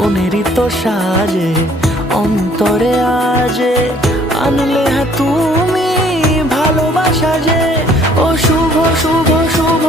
কোনেরই তো সাজে অন্তরে আজে আনলে হ্যাঁ তুমি ভালোবাসা যে ও শুভ শুভ শুভ